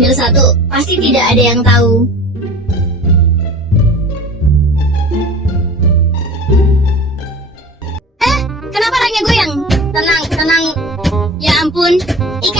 ambil satu, pasti tidak ada yang tahu. Kenapa rangnya goyang? Tenang, tenang. Ya ampun, ikan